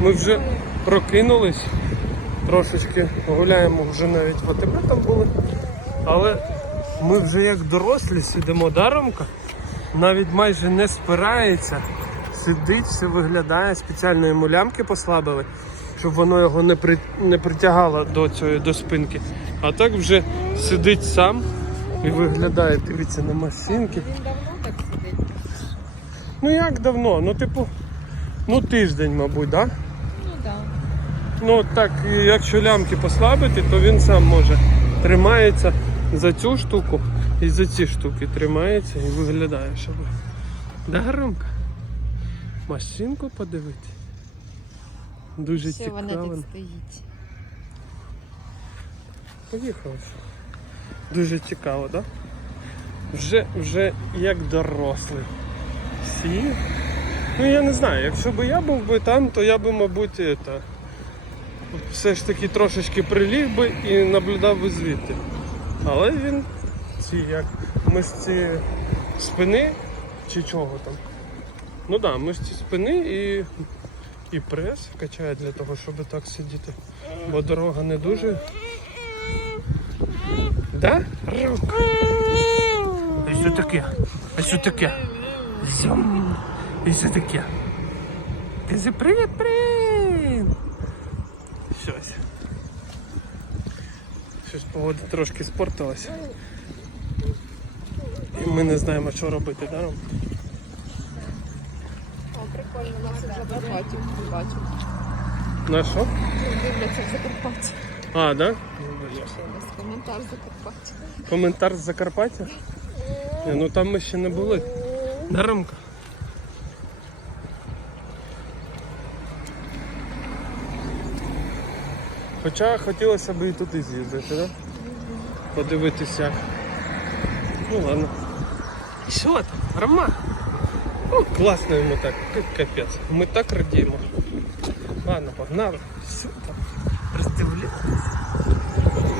Ми вже прокинулись, трошечки гуляємо, вже навіть в АТБ там були. Але ми вже як дорослі сидимо даромка, навіть майже не спирається, сидить, все виглядає, спеціально йому лямки послабили, щоб воно його не, при, не притягало до цієї до спинки. А так вже сидить сам і виглядає, дивиться на машинки. Він давно так сидить. Ну як давно? Ну, типу, ну тиждень, мабуть, так? Да? Ну так. Ну так, якщо лямки послабити, то він сам може тримається за цю штуку і за ці штуки тримається і виглядає, щоб. Да, Ромка? Машинку подивити. Дуже вона цікаво. так стоїть. Поїхали. Дуже цікаво, так? Да? Вже, вже як дорослий. Всі. Ну я не знаю, якщо б я був би там, то я би, мабуть, это, все ж таки трошечки приліг би і наблюдав би звідти. Але він ці як мишці спини чи чого там. Ну так, да, мишці спини і, і прес качає для того, щоб так сидіти. Бо дорога не дуже. Да? А що таке? Що таке? Зьом. І що таке? Кажи привіт, привіт. Щось. Щось погода трошки спортилася. І ми не знаємо, що робити, да, Ром? О, прикольно, нас в Закарпатті бачу. На що? Дивляться в Закарпатті. А, да? Коментар в Закарпатті. Коментар з Закарпаття? Ні, ну там ми ще не були. Да, Ромка? Хоча хотілося б і туди з'їздити, да? Подивитися. Ну ладно. Що там? Рома? Ну, класно йому так, капець. Ми так радіємо. Ладно, погнали. Все там? Роздивляйтесь.